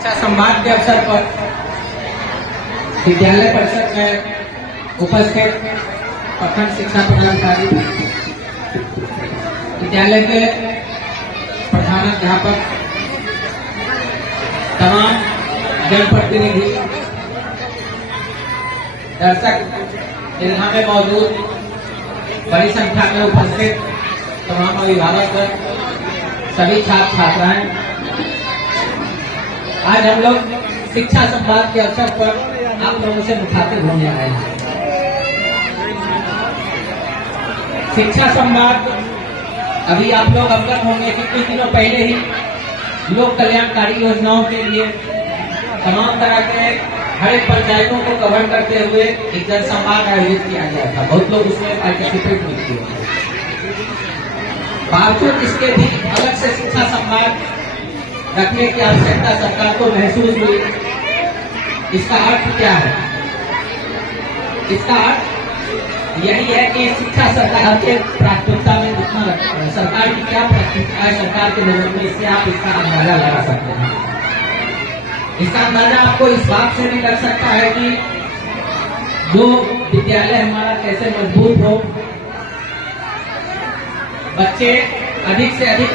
शिक्षा संवाद के अवसर पर विद्यालय परिषद में उपस्थित प्रखंड शिक्षा पदाधिकारी, विद्यालय के प्रधानाध्यापक, तमाम जनप्रतिनिधि, दर्शक, यहाँ में मौजूद बड़ी संख्या में उपस्थित तमाम अभिभावक, सभी छात्र छात्राएं, आज हम लोग शिक्षा संवाद के अवसर पर आप लोगों से मुखातिब होने आए हैं। शिक्षा संवाद अभी आप लोग अवगत होंगे कि कुछ दिनों पहले ही लोक कल्याणकारी योजनाओं के लिए तमाम तरह के हर एक पंचायतों को कवर करते हुए एक जनसंवाद आयोजित किया गया था। बहुत लोग उसमें पार्टिसिपेट भी किए। बावजूद इसके भी अलग से शिक्षा संवाद रखने की आवश्यकता सरकार को महसूस हुई। इसका अर्थ क्या है? इसका अर्थ यही है कि शिक्षा सरकार के प्राथमिकता में कितना रखता है, सरकार की क्या प्राथमिकता है सरकार के नजर में, इससे आप इसका अंदाजा लगा सकते हैं। इसका अंदाजा आपको इस बात से भी लग सकता है कि जो विद्यालय हमारा कैसे मजबूत हो, बच्चे अधिक से अधिक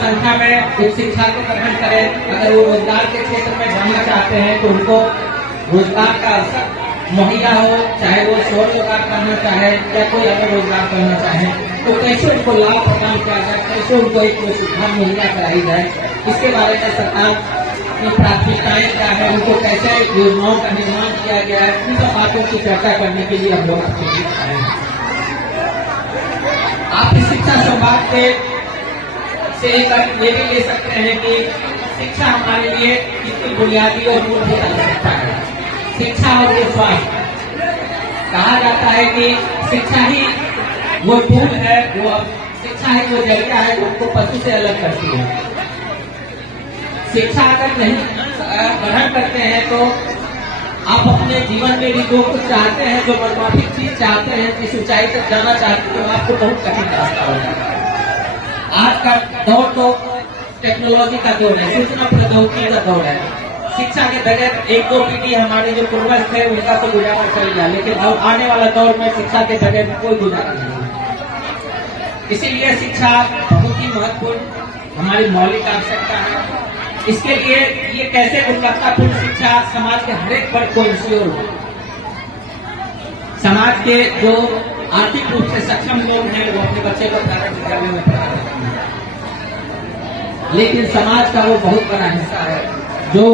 संख्या में उच्च शिक्षा को ग्रहण करें। अगर वो रोजगार के क्षेत्र में जाना चाहते हैं तो उनको रोजगार का अवसर मुहैया हो, चाहे वो स्वरोजगार करना चाहे या कोई अन्य रोजगार करना चाहे, तो कैसे उनको लाभ प्रदान किया जाए, कैसे उनको एक सुविधा मुहैया कराई जाए, इसके बारे में सरकार की प्राथमिकताएं क्या है, उनको कैसे योजनाओं का निर्माण किया गया है, इन सब बातों की चर्चा करने के लिए हम लोग आए हैं। आप इस शिक्षा संवाद के से ये भी ले सकते हैं कि शिक्षा हमारे लिए कितनी बुनियादी और मूलभूत आवश्यकता है। शिक्षा और स्वास्थ्य, कहा जाता है कि शिक्षा ही वो टूल है, वो शिक्षा ही वो जरिया है जो उनको पशु से अलग करती है। शिक्षा अगर नहीं ग्रहण करते हैं तो आप अपने जीवन में भी जो कुछ चाहते हैं, जो मनमाफिक चीज चाहते हैं, जिस ऊंचाई तक जाना चाहते हैं, आपको बहुत कठिन रास्ता हो जाता है। आज का दौर तो टेक्नोलॉजी का दौर है, सूचना प्रौद्योगिकी का दौर है। शिक्षा के बगैर एक दो पीढ़ी हमारे जो पूर्वज थे उनका तो गुजारा चल गया, लेकिन अब आने वाला दौर में शिक्षा के बगैर कोई गुजारा नहीं है। इसीलिए शिक्षा बहुत ही महत्वपूर्ण हमारी मौलिक आवश्यकता है। इसके लिए ये कैसे गुणवत्तापूर्ण शिक्षा समाज के हर एक वर्ग को इंश्योर हो। समाज के जो आर्थिक रूप से सक्षम लोग हैं वो अपने बच्चे को प्रारंभ विद्यालय में पढ़ा रहे हैं, लेकिन समाज का वो बहुत बड़ा हिस्सा है जो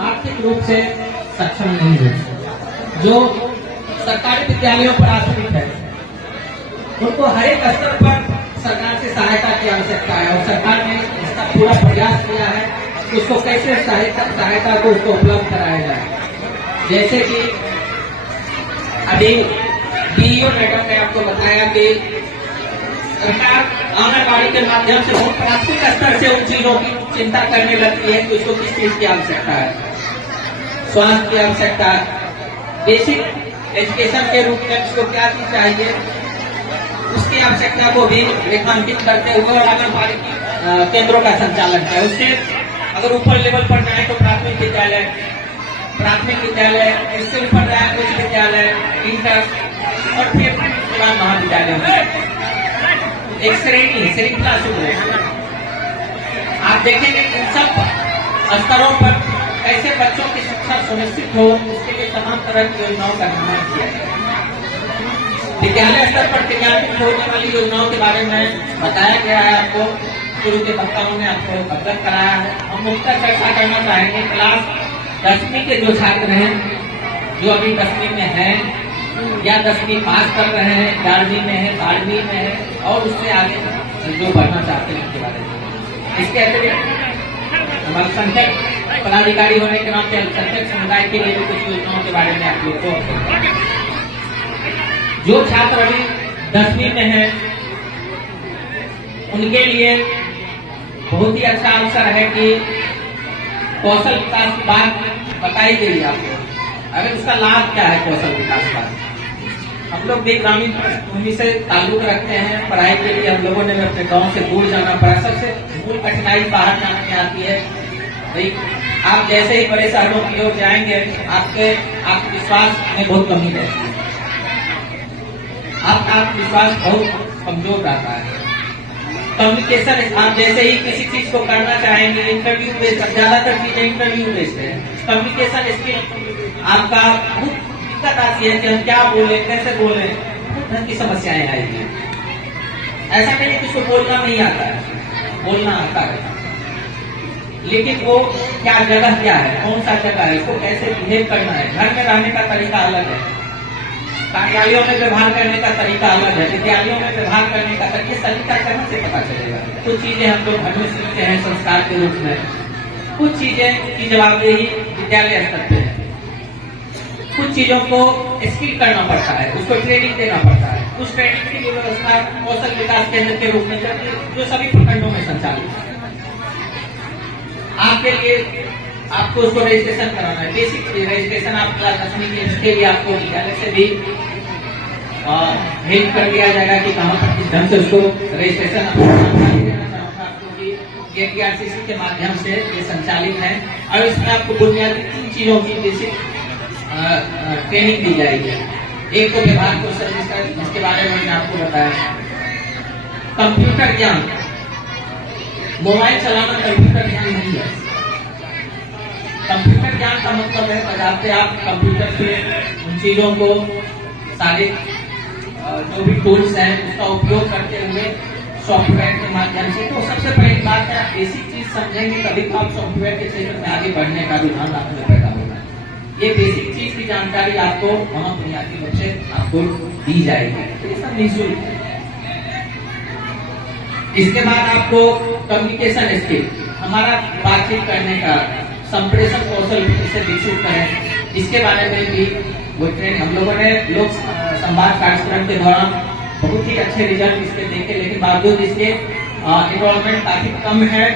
आर्थिक रूप से सक्षम नहीं है, जो सरकारी विद्यालयों पर आश्रित है। उनको हर एक स्तर पर सरकार से सहायता की आवश्यकता है और सरकार ने इसका पूरा प्रयास किया है कि उसको कैसे सहायता को उसको उपलब्ध कराया जाए। जैसे कि अभी डीईओ मैडम ने आपको बताया कि सरकार आंगनबाड़ी के माध्यम से बहुत प्राथमिक स्तर से उन चीजों की चिंता करने लगती है कि उसको किस चीज की आवश्यकता है, स्वास्थ्य की आवश्यकता है, बेसिक एजुकेशन के रूप में उसको क्या चीज चाहिए, उसकी आवश्यकता को भी रेखांकित करते हुए और आंगनबाड़ी केंद्रों का संचालन किया। उससे अगर ऊपर लेवल पर जाए तो प्राथमिक विद्यालय, इससे ऊपर जाए उच्च विद्यालय, इंटर और फिर महाविद्यालय, एक श्रृंखला शुरू है। आप देखेंगे इन सब स्तरों पर कैसे बच्चों की शिक्षा सुनिश्चित हो, उसके लिए तमाम तरह की योजनाओं का निर्माण किया गया। विद्यालय स्तर पर क्रियान्वित होने वाली योजनाओं के बारे में बताया गया है। आपको शुरू के वक्ताओं ने आपको अवगत कराया है। हम मुख्य चर्चा करना चाहेंगे क्लास 10वीं के जो छात्र हैं, जो अभी 10वीं में हैं या 10वीं पास कर रहे हैं, 11वीं में है, 12वीं में है और उससे आगे जो बढ़ना चाहते हैं उसके बारे में। इसके अतिरिक्त हमारे संख्यक पदाधिकारी होने के नाते संख्यक समुदाय के लिए भी कुछ योजनाओं के बारे में आप लोग को, जो छात्र अभी 10वीं में है उनके लिए बहुत ही अच्छा अवसर है कि कौशल विकास की बात बताई गई आपको। अगर उसका लाभ क्या है कौशल विकास का, हम लोग भी ग्रामीण भूमि से ताल्लुक रखते हैं। पढ़ाई के लिए हम लोगों ने अपने गांव से दूर जाना पड़ा। सबसे मूल कठिनाई बाहर जाने में आती है, भाई आप जैसे ही बड़े शहरों की ओर जाएंगे आपके आत्मविश्वास में बहुत कमी रहती है, आपका आत्मविश्वास बहुत कमजोर रहता है। कम्युनिकेशन, आप जैसे ही किसी चीज को करना चाहेंगे इंटरव्यू बेस्ड, ज्यादातर चीजें इंटरव्यू बेस्ड है। कम्युनिकेशन स्किल आपका बहुत दिक्कत आती है कि हम क्या बोले, कैसे बोले, बहुत ढंग की समस्याएं आएगी। ऐसा नहीं है कि उसको बोलना नहीं आता है, बोलना आता है, लेकिन वो क्या जगह क्या है, कौन सा जगह है, इसको कैसे बिहेव करना है। घर में रहने का तरीका अलग है, कार्यालयों में व्यवहार करने का तरीका अलग है, विद्यालयों में व्यवहार करने का तरीका कहाँ से पता चलेगा। कुछ चीजें हम लोग घर में सीखते हैं संस्कार के रूप में, कुछ चीजें की जवाबदेही विद्यालय स्तर पे है, कुछ चीजों को स्किल करना पड़ता है, उसको ट्रेनिंग देना पड़ता है। उस ट्रेनिंग की व्यवस्था कौशल विकास केंद्र के रूप में जो सभी प्रखंडों में संचालित है। आपके लिए आपको उसको रजिस्ट्रेशन कराना है, बेसिक रजिस्ट्रेशन आप क्लास 10वीं के इसके लिए आपको विद्यालय से भी हेल्प कर दिया जाएगा कि कहाँ पर किस ढंग से उसको रजिस्ट्रेशन। जानकारी देना चाहूँगा आपको कि KPRCC के माध्यम से ये संचालित है और इसमें आपको बुनियादी 3 चीजों की बेसिक ट्रेनिंग दी जाएगी। एक तो व्यवहार कौशल जिसके बारे में मैंने आपको बताया, कंप्यूटर ज्ञान, मोबाइल चलाना कंप्यूटर ज्ञान नहीं है। कंप्यूटर ज्ञान का मतलब है बजाते आप कंप्यूटर से उन चीजों को सारे जो भी टूल्स हैं उसका उपयोग करते हुए सॉफ्टवेयर के माध्यम से। तो सबसे पहली बात है, बेसिक चीज समझेंगे तभी तो आप सॉफ्टवेयर के क्षेत्र में आगे बढ़ने का रुझान आपको पैदा होगा। ये बेसिक चीज की जानकारी आपको वहां बुनियादी रूप से आपको दी जाएगी, तो ये सब निःशुल्क है। इसके बाद आपको कम्युनिकेशन स्किल, हमारा बातचीत करने का संप्रेषण कौशल इसे विकसित करें, इसके बारे में भी वो ट्रेन हम लोगों ने लोक संवाद कार्यक्रम के दौरान बहुत ही अच्छे रिजल्ट इसके देखे, लेकिन बावजूद इसके इन्वॉल्वमेंट काफी कम है।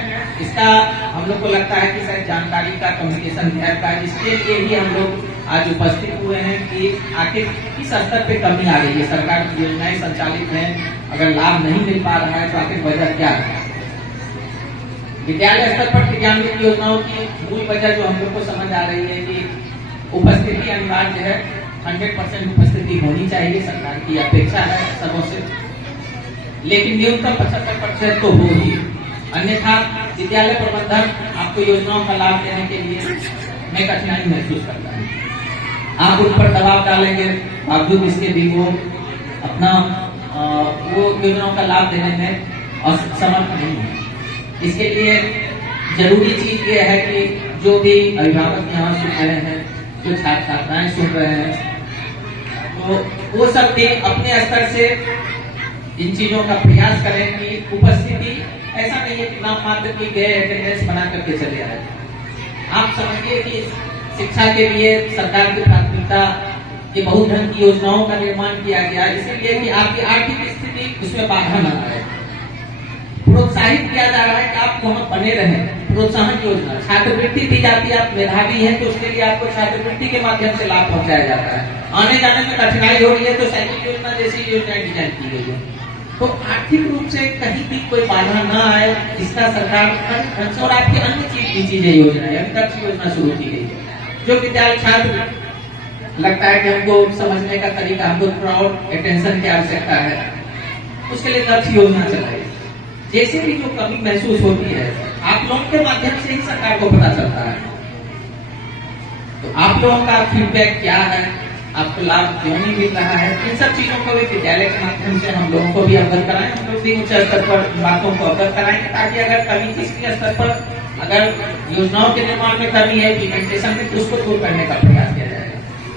इसका हम लोग को लगता है कि शायद जानकारी का, कम्युनिकेशन गैप का, इसके लिए ही हम लोग आज उपस्थित हुए हैं कि आखिर किस स्तर पे कमी आ रही है। सरकार की योजनाएं संचालित हैं, अगर लाभ नहीं मिल पा रहा है तो आखिर वजह क्या है। विद्यालय स्तर पर क्रियान्वित योजनाओं की मूल वजह जो हम लोग को समझ आ रही है कि उपस्थिति अनिवार्य है, 100% उपस्थिति होनी चाहिए, सरकार की अपेक्षा है सबों से, लेकिन न्यूनतम 75% तो हो ही, अन्यथा विद्यालय प्रबंधन आपको योजनाओं का लाभ देने के लिए में कठिनाई महसूस करता है। आप उन पर दबाव डालेंगे, बावजूद इसके भी वो अपना वो योजनाओं का लाभ देने में असमर्थ नहीं है। इसके लिए जरूरी चीज ये है कि जो भी अभिभावक यहाँ सुन रहे हैं, जो छात्र छात्राएं सुन रहे हैं, तो वो सब भी अपने स्तर से इन चीजों का प्रयास करें कि उपस्थिति ऐसा नहीं है कि नाम मात्र की गए अटेंडेंस बना करके चले आए। आप समझिए कि शिक्षा के लिए सरकार की प्राथमिकता की बहुत ढंग की योजनाओं का निर्माण किया गया, इसीलिए कि आपकी आर्थिक स्थिति उसमें बाधा न आए। प्रोत्साहित किया जा रहा है कि आप वहां बने रहें, प्रोत्साहन योजना, छात्रवृत्ति दी जाती है। आप मेधावी हैं तो उसके लिए आपको छात्रवृत्ति के माध्यम से लाभ पहुंचाया जाता है। आने जाने में कठिनाई हो रही है तो साइकिल योजना जैसी योजनाएं डिजाइन की गई है, तो आर्थिक रूप से कहीं भी कोई बाधा न आए, इसका सरकार और आपकी अन्य चीजें योजनाएं, अभी तक योजना शुरू की गई है। जो विद्यालय छात्र लगता है कि हमको समझने का तरीका, हमको क्राउड अटेंशन की आवश्यकता है, उसके लिए दक्ष योजना चलाई। जैसे भी जो कमी महसूस होती है आप लोगों के माध्यम से ही सरकार को पता चलता है। तो आप लोगों का फीडबैक क्या है, आपको लाभ क्यों नहीं मिल रहा है, इन सब चीजों को भी विद्यालय के माध्यम से हम लोगों को भी अवगत कराएं। हम लोग भी उच्च स्तर पर बातों को अवगत कराएंगे ताकि अगर कभी किसी स्तर पर अगर योजनाओं के निर्माण में कमी है, इम्प्लीमेंटेशन में, तो उसको दूर करने का प्रयास किया